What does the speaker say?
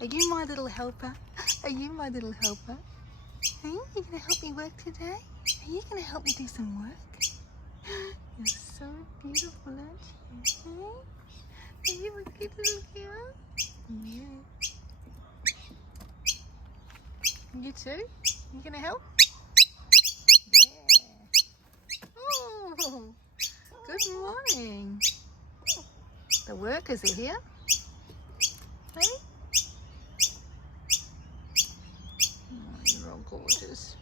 Are you my little helper? Are you my little helper? Are you going to help me work today? Are you going to help me do some work? You're so beautiful, aren't you? Are you a good little girl? Yeah. You too? You going to help? Yeah. Oh, good morning. The workers are here. Hey? Oh, you're all gorgeous.